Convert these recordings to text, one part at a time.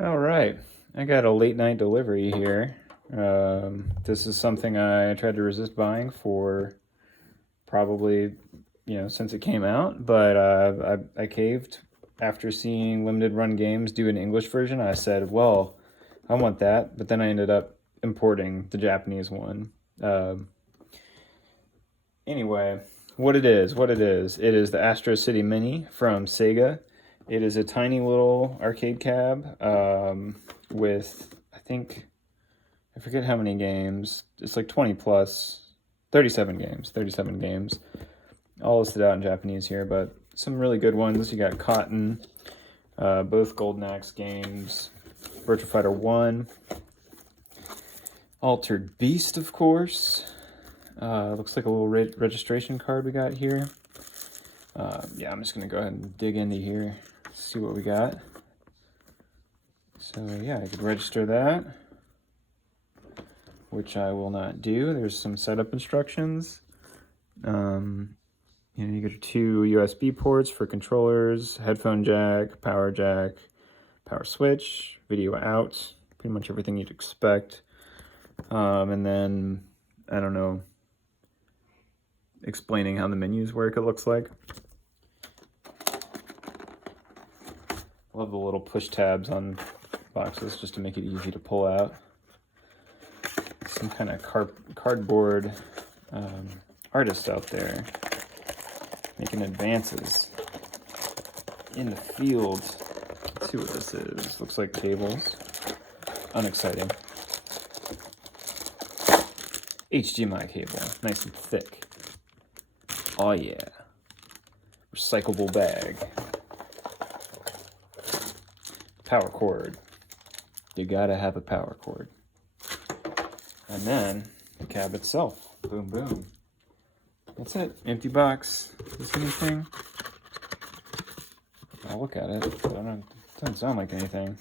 All right, I got a late night delivery here. This is something I tried to resist buying for probably, since it came out, but I caved after seeing limited run games do an English version. I said, well, I want that, but then I ended up importing the Japanese one. Um, anyway, it is the Astro City Mini from Sega. It is a tiny little arcade cab with, I forget how many games. It's like 20 plus, 37 games. 37 games. All listed out in Japanese here, but some really good ones. You got Cotton, both Golden Axe games, Virtua Fighter 1, Altered Beast, of course. Looks like a little registration card we got here. Yeah, I'm just going to go ahead and dig into here, see what we got. So, yeah, I could register that, which I will not do. There's some setup instructions. You get your two USB ports for controllers, headphone jack, power switch, video out, pretty much everything you'd expect. And then, I don't know, explaining how the menus work, it looks like. Love the little push tabs on boxes just to make it easy to pull out. Some kind of cardboard artist out there making advances in the field. Let's see what this is. Looks like cables. Unexciting. HDMI cable, nice and thick. Oh yeah. Recyclable bag. Power cord. You gotta have a power cord. And then the cab itself. Boom, boom. That's it. Empty box. Is this anything? I'll look at it. But I don't. It doesn't sound like anything.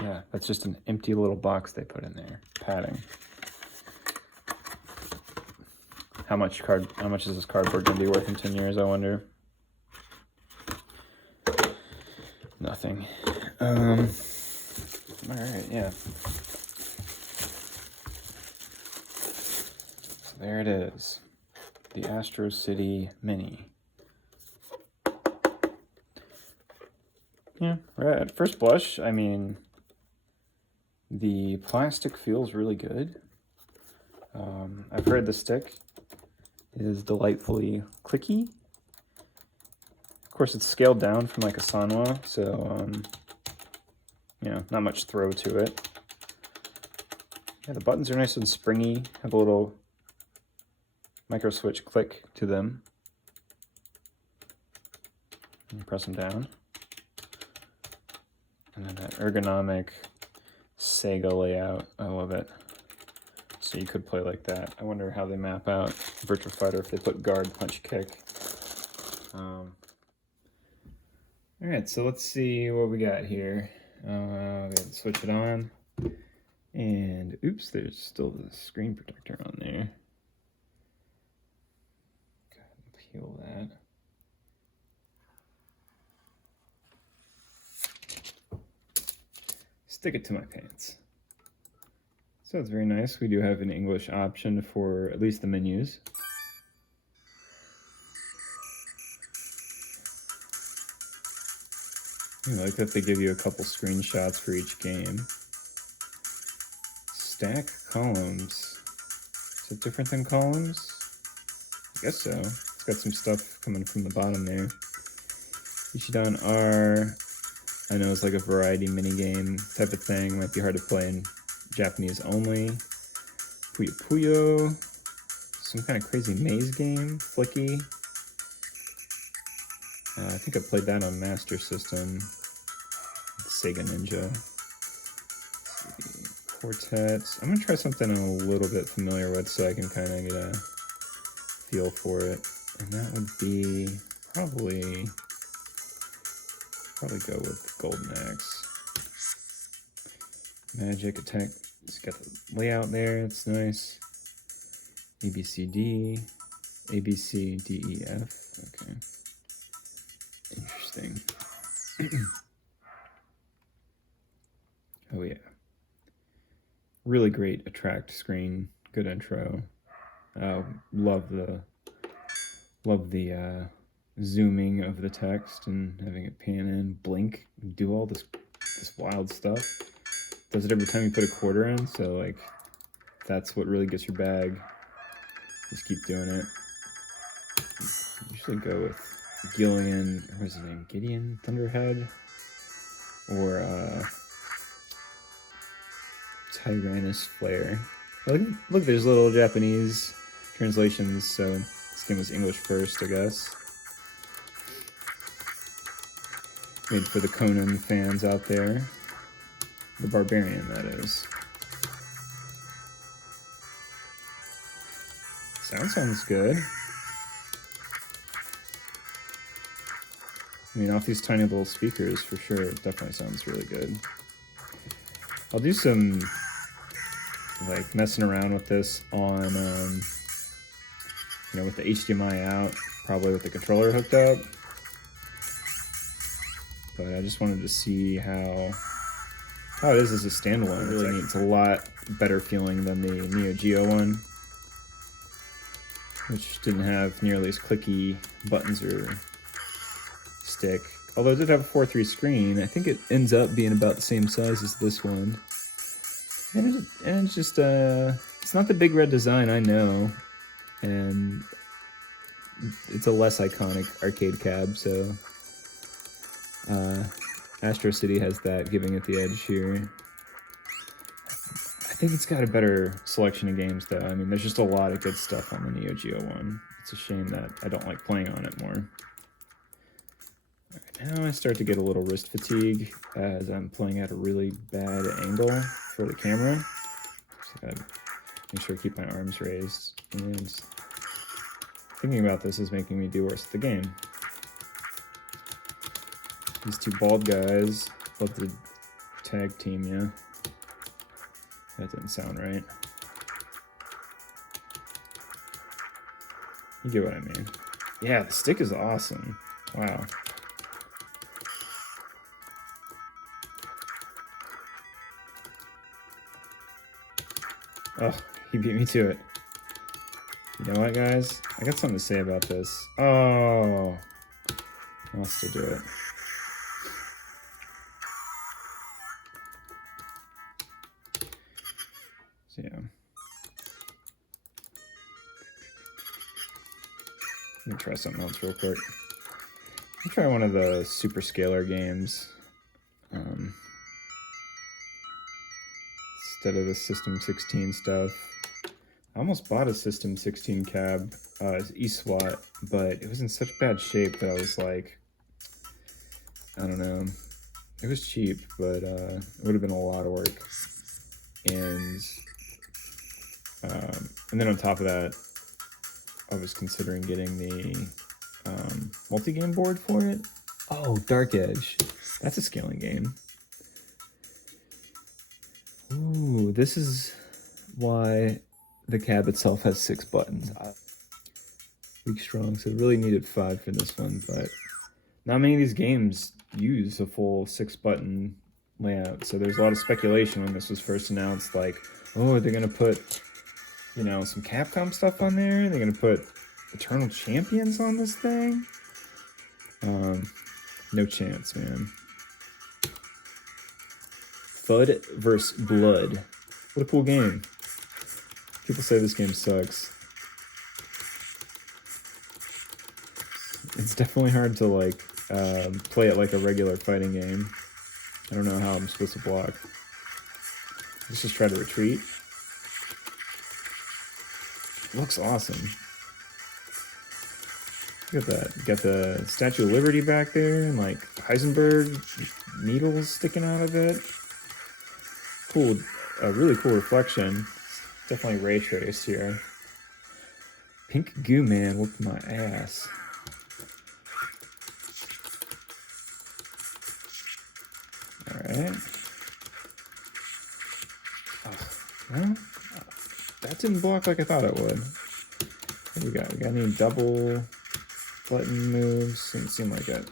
Yeah, that's just an empty little box they put in there. Padding. How much is this cardboard gonna be worth in 10 years, I wonder? Nothing. Alright, yeah. So there it is. The Astro City Mini. Yeah, right at first blush, I mean, the plastic feels really good. I've heard the stick is delightfully clicky. Of course, it's scaled down from like a Sanwa, so, not much throw to it. Yeah, the buttons are nice and springy, have a little micro switch click to them. And you press them down. And then that ergonomic Sega layout, I love it. So you could play like that. I wonder how they map out Virtua Fighter if they put guard, punch, kick. Alright, so let's see what we got here. We have to switch it on. And oops, there's still the screen protector on there. Go ahead and peel that. Stick it to my pants. So it's very nice. We do have an English option for at least the menus. I like that they give you a couple screenshots for each game. Stack columns. Is it different than columns? I guess so. It's got some stuff coming from the bottom there. Ishidan R. I know it's like a variety minigame type of thing. Might be hard to play in Japanese only. Puyo Puyo. Some kind of crazy maze game. Flicky. I think I played that on Master System. Sega Ninja. Quartets. I'm going to try something I'm a little bit familiar with so I can kind of get a feel for it. And that would be probably go with Golden Axe. Magic Attack. It's got the layout there. It's nice. A, B, C, D. A, B, C, D, E, F. Okay. Interesting. Really great attract screen, good intro. Love the zooming of the text and having it pan in, blink, do all this wild stuff. Does it every time you put a quarter in, so like that's what really gets your bag. Just keep doing it. Usually go with Gillian, or what's his name? Gideon Thunderhead? Or Tyrannus Flare. Look, there's little Japanese translations, so this game was English first, I guess. Made for the Conan fans out there. The Barbarian, that is. Sounds good. I mean, off these tiny little speakers, for sure, it definitely sounds really good. I'll do some, like, messing around with this on, you know, with the HDMI out, probably with the controller hooked up. But I just wanted to see how it is as a standalone. Really neat. It's a lot better feeling than the Neo Geo one, which didn't have nearly as clicky buttons or stick. Although it did have a 4:3 screen, I think it ends up being about the same size as this one. And it's just, it's not the big red design, I know, and it's a less iconic arcade cab, so Astro City has that, giving it the edge here. I think it's got a better selection of games, though. I mean, there's just a lot of good stuff on the Neo Geo one. It's a shame that I don't like playing on it more. Alright, now I start to get a little wrist fatigue as I'm playing at a really bad angle for the camera. So I gotta make sure I keep my arms raised. And thinking about this is making me do worse at the game. These two bald guys love to tag team you. That didn't sound right. You get what I mean. Yeah, the stick is awesome. Wow. Oh, he beat me to it. You know what, guys? I got something to say about this. Oh, I'll still do it. So, yeah. Let me try something else real quick. Let me try one of the super scalar games. Instead of the System 16 stuff. I almost bought a System 16 cab, eSWAT, but it was in such bad shape that I was like, I don't know. It was cheap, but it would have been a lot of work. And then on top of that, I was considering getting the multi-game board for it. Oh, Dark Edge. That's a scaling game. Ooh, this is why the cab itself has 6 buttons. Weak strong, so really needed 5 for this one, but not many of these games use a full 6-button layout, so there's a lot of speculation when this was first announced, like, oh, they're gonna put, you know, some Capcom stuff on there, they're gonna put Eternal Champions on this thing. No chance, man. Thud vs. Blood. What a cool game. People say this game sucks. It's definitely hard to, like, play it like a regular fighting game. I don't know how I'm supposed to block. Let's just try to retreat. Looks awesome. Look at that. You got the Statue of Liberty back there, and like Heisenberg needles sticking out of it. Cool, a really cool reflection. Definitely ray traced here. Pink Goo Man whooped my ass. Alright. Well, that didn't block like I thought it would. What do we got? We got any double button moves? Didn't seem like it.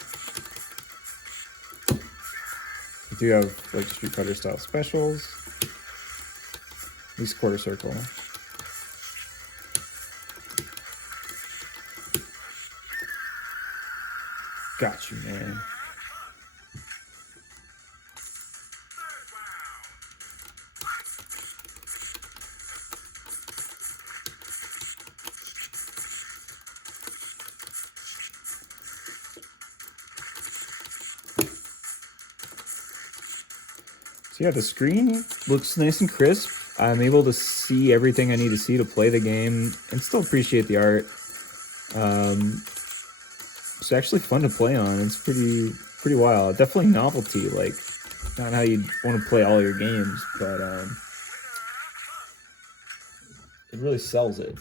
We do have like Street Fighter style specials. least quarter circle. Got you, man. So yeah, the screen looks nice and crisp. I'm able to see everything I need to see to play the game and still appreciate the art. It's actually fun to play on. It's pretty wild. Definitely novelty, like not how you'd want to play all your games, but it really sells it.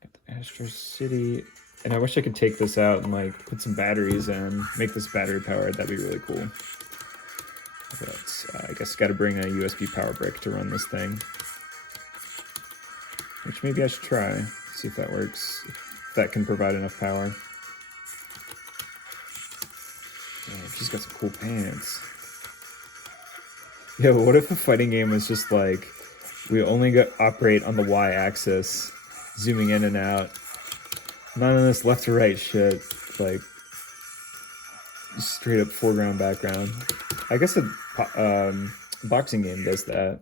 Got the Astro City, and I wish I could take this out and like put some batteries in, make this battery powered. That'd be really cool. But I guess got to bring a USB power brick to run this thing, which maybe I should try. See if that works. If that can provide enough power. Damn, she's got some cool pants. Yo, what if a fighting game was just like, we only operate on the Y-axis, zooming in and out. None of this left to right shit. Like, straight up foreground, background. I guess a boxing game does that.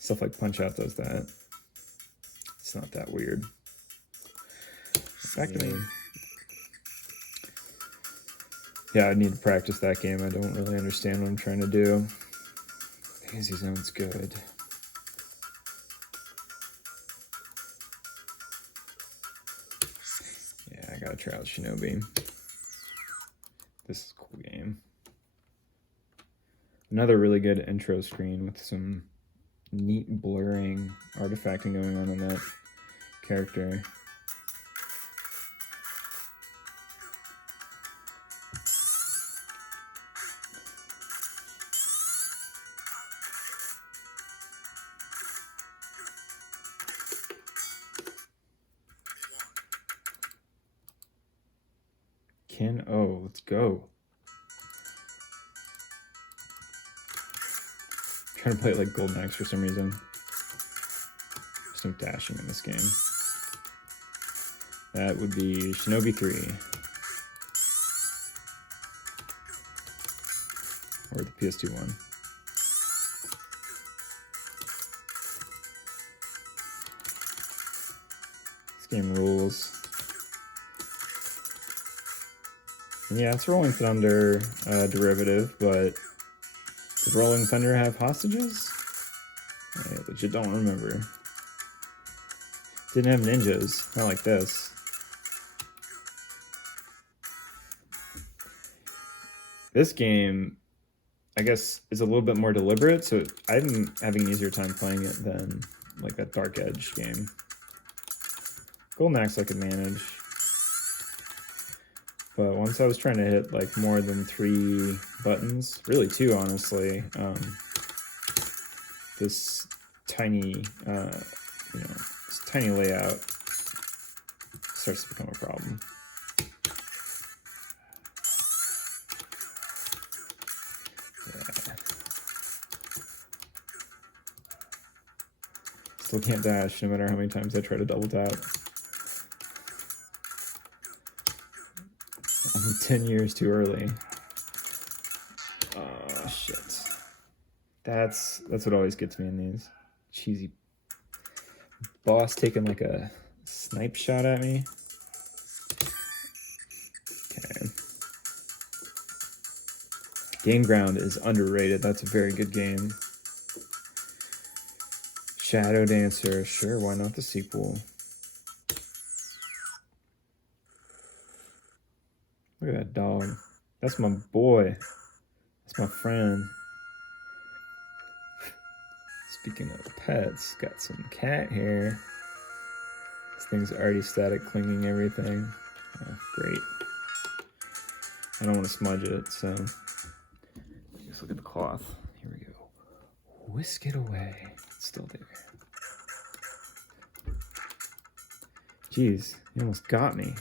Stuff like Punch-Out does that. It's not that weird. Back to me. Yeah, I need to practice that game. I don't really understand what I'm trying to do. Daisy Zone's good. Yeah, I gotta try out Shinobi. This is a cool game. Another really good intro screen with some neat blurring artifacting going on in that character. Let's go. I'm trying to play it like Golden Axe for some reason. There's no dashing in this game. That would be Shinobi 3. Or the PS2 one. This game rules. Yeah, it's Rolling Thunder derivative, but did Rolling Thunder have hostages? I legit don't remember. Didn't have ninjas, not like this. This game, I guess, is a little bit more deliberate, so I'm having an easier time playing it than like that Dark Edge game. Golden Axe I could manage. But once I was trying to hit like more than 3 buttons, really 2 honestly, this tiny, this tiny layout starts to become a problem. Yeah. Still can't dash no matter how many times I try to double tap. I'm 10 years too early. Oh shit. That's what always gets me in these. Cheesy boss taking like a snipe shot at me. Okay. Game Ground is underrated. That's a very good game. Shadow Dancer, sure, why not the sequel? Look at that dog. That's my boy. That's my friend. Speaking of pets, got some cat hair. This thing's already static clinging everything. Oh, great. I don't want to smudge it, so just look at the cloth. Here we go. Whisk it away. It's still there. Jeez, you almost got me.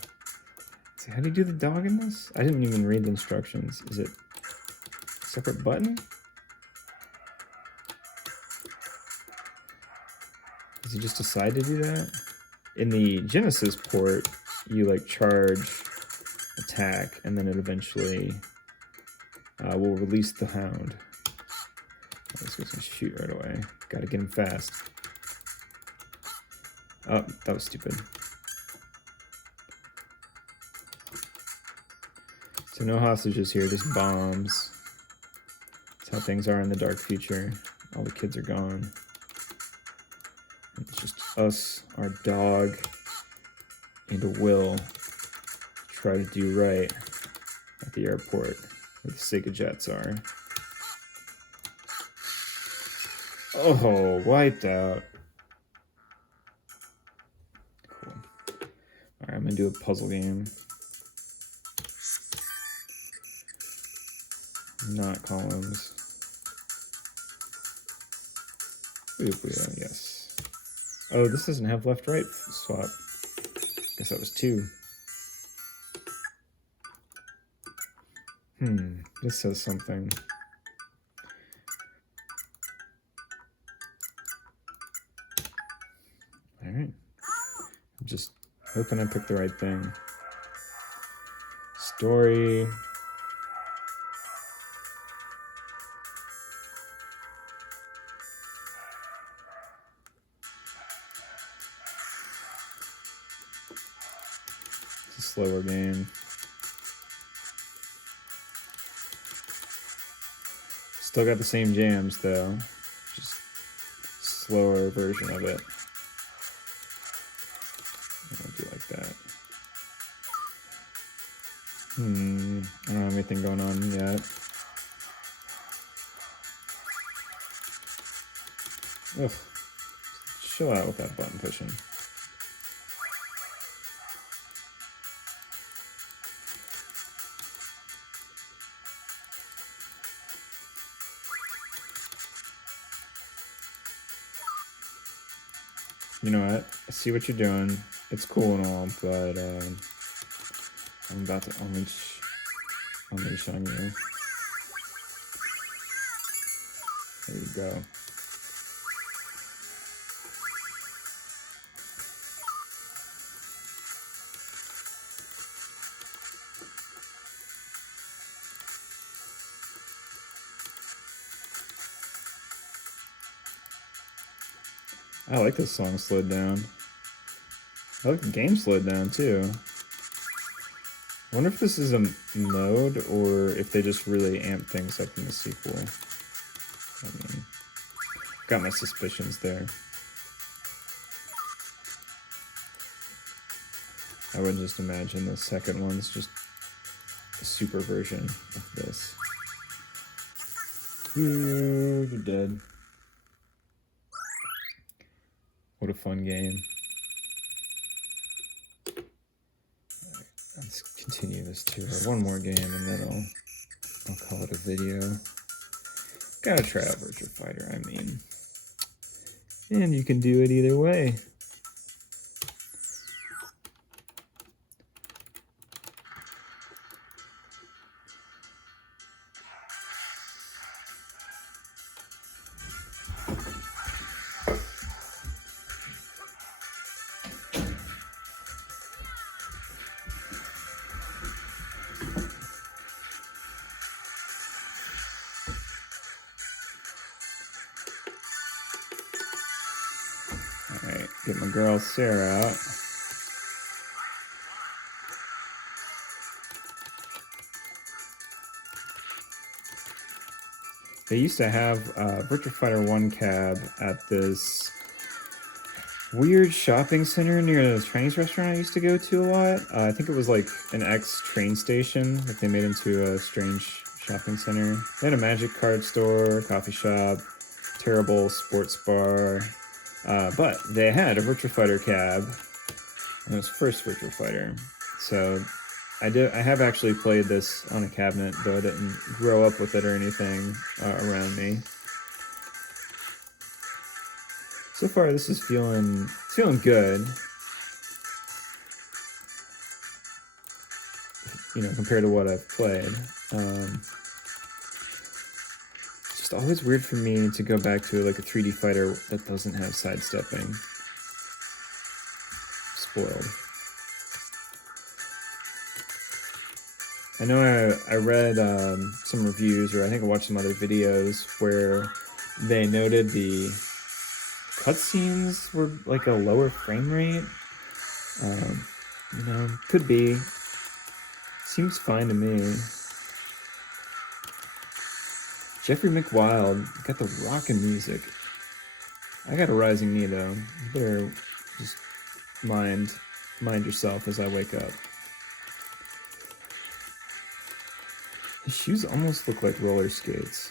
So how do you do the dog in this? I didn't even read the instructions. Is it a separate button? Does he just decide to do that? In the Genesis port, you like charge, attack, and then it eventually will release the hound. This guy's gonna shoot right away. Gotta get him fast. Oh, that was stupid. So no hostages here, just bombs. That's how things are in the dark future. All the kids are gone. It's just us, our dog, and a Will try to do right at the airport where the Sega jets are. Oh, wiped out. Cool. Alright, I'm gonna do a puzzle game. Not columns. Puyo Puyo, yes. Oh, this doesn't have left-right swap. Guess that was 2. This says something. Alright. I'm just hoping I picked the right thing. Story. It's a slower game. Still got the same jams though. Just slower version of it. I'll do like that. I don't have anything going on yet. Ugh. Chill out with that button pushing. You know what? I see what you're doing. It's cool and all, but I'm about to unleash on you. There you go. I like this song slowed down. I like the game slowed down too. I wonder if this is a mode or if they just really amp things up in the sequel. I mean, got my suspicions there. I would just imagine the second one's just a super version of this. You're dead. What a fun game. Alright, let's continue this tour. One more game and then I'll call it a video. Gotta try out Virtua Fighter, I mean. And you can do it either way. Alright, get my girl Sarah out. They used to have Virtua Fighter 1 cab at this weird shopping center near the Chinese restaurant I used to go to a lot. I think it was like an ex-train station that they made into a strange shopping center. They had a magic card store, coffee shop, terrible sports bar. But they had a Virtua Fighter cab, and it was first Virtua Fighter. So I have actually played this on a cabinet, though I didn't grow up with it or anything around me. So far, this is feeling good. You know, compared to what I've played. It's just always weird for me to go back to like a 3D fighter that doesn't have sidestepping. spoiled. I know I read some reviews, or I think I watched some other videos where they noted the cutscenes were like a lower frame rate. You know, could be. Seems fine to me. Jeffrey McWild got the rockin' music. I got a rising knee though. You better just mind yourself as I wake up. His shoes almost look like roller skates.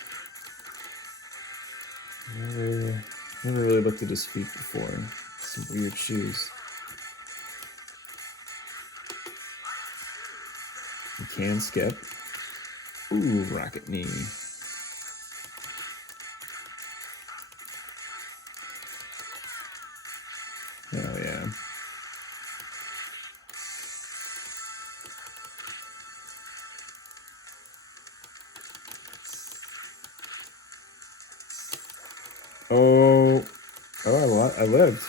Never really looked at his feet before. Some weird shoes. You can skip. Ooh, rocket knee. Hell yeah. I lived.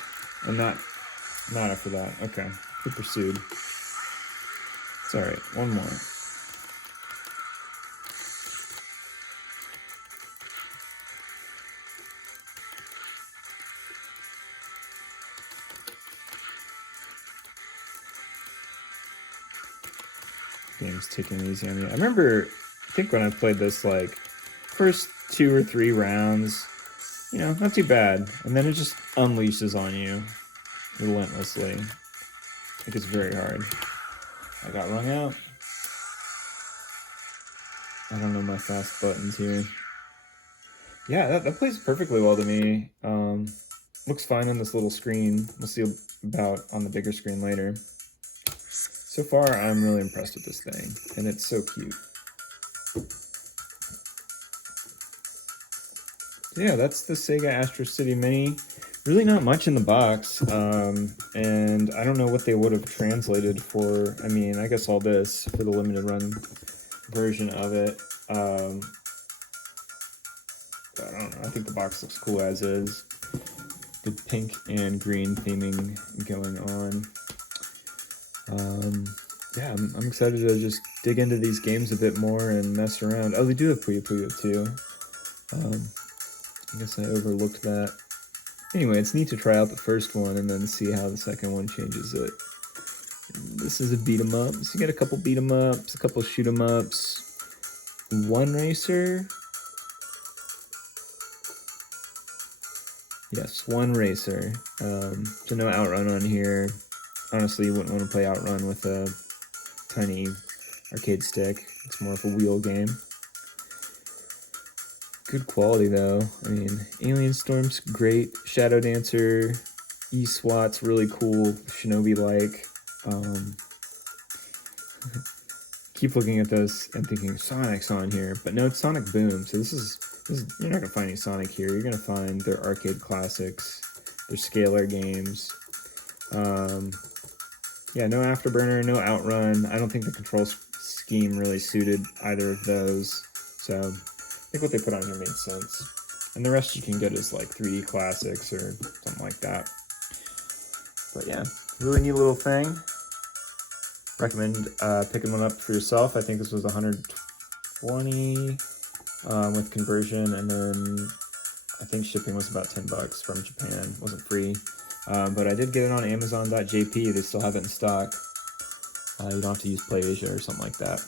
And not after that. Okay. He pursued. It's alright. One more. Game's taking easy on me. I think when I played this, like, first 2 or 3 rounds, you know, not too bad. And then it just unleashes on you relentlessly. Like, it's very hard. I got wrung out. I don't know my fast buttons here. Yeah, that plays perfectly well to me. Looks fine on this little screen. We'll see about on the bigger screen later. So far, I'm really impressed with this thing, and it's so cute. Yeah, that's the Sega Astro City Mini. Really not much in the box, and I don't know what they would have translated for. I mean, I guess all this for the limited run version of it. But I don't know. I think the box looks cool as is. Good pink and green theming going on. Yeah, I'm excited to just dig into these games a bit more and mess around. Oh, they do have Puyo Puyo too. I guess I overlooked that. Anyway, it's neat to try out the first one and then see how the second one changes it. This is a beat 'em up. So you get a couple beat 'em ups, a couple shoot 'em ups, one racer. Yes, one racer. So no outrun on here. Honestly, you wouldn't want to play outrun with a tiny arcade stick. It's more of a wheel game. Good quality though. I mean, Alien Storm's great. Shadow Dancer, E-SWAT's really cool, Shinobi-like. Keep looking at this and thinking Sonic's on here, but no, it's Sonic Boom. So this is you're not gonna find any Sonic here. You're gonna find their arcade classics, their scalar games. Yeah, no Afterburner, no Outrun. I don't think the control scheme really suited either of those. So I think what they put on here made sense. And the rest you can get as like 3D classics or something like that. But yeah, really neat little thing. Recommend picking one up for yourself. I think this was 120 with conversion, and then I think shipping was about $10 from Japan. It wasn't free. But I did get it on Amazon.jp. They still have it in stock. You don't have to use PlayAsia or something like that.